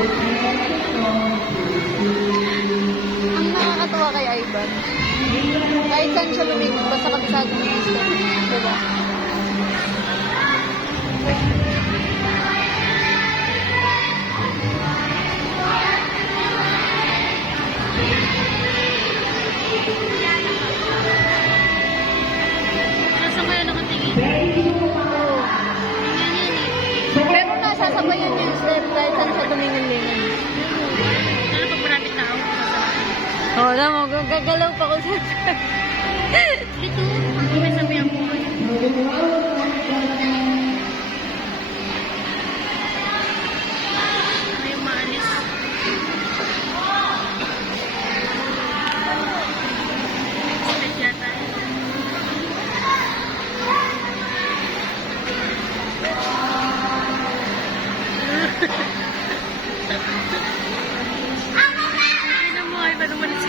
Ang nakakatawa kay Ivan, kahit saan siya lumikot, basta kabisado ng gusto. Diba? Nasa kaya nakatingin? Pero nasasabayan niya yung step kahit saan siya tumingin-lingan. Lalo pag maraming tao. Oo, alam mo, gagalaw pa ko sa Dito.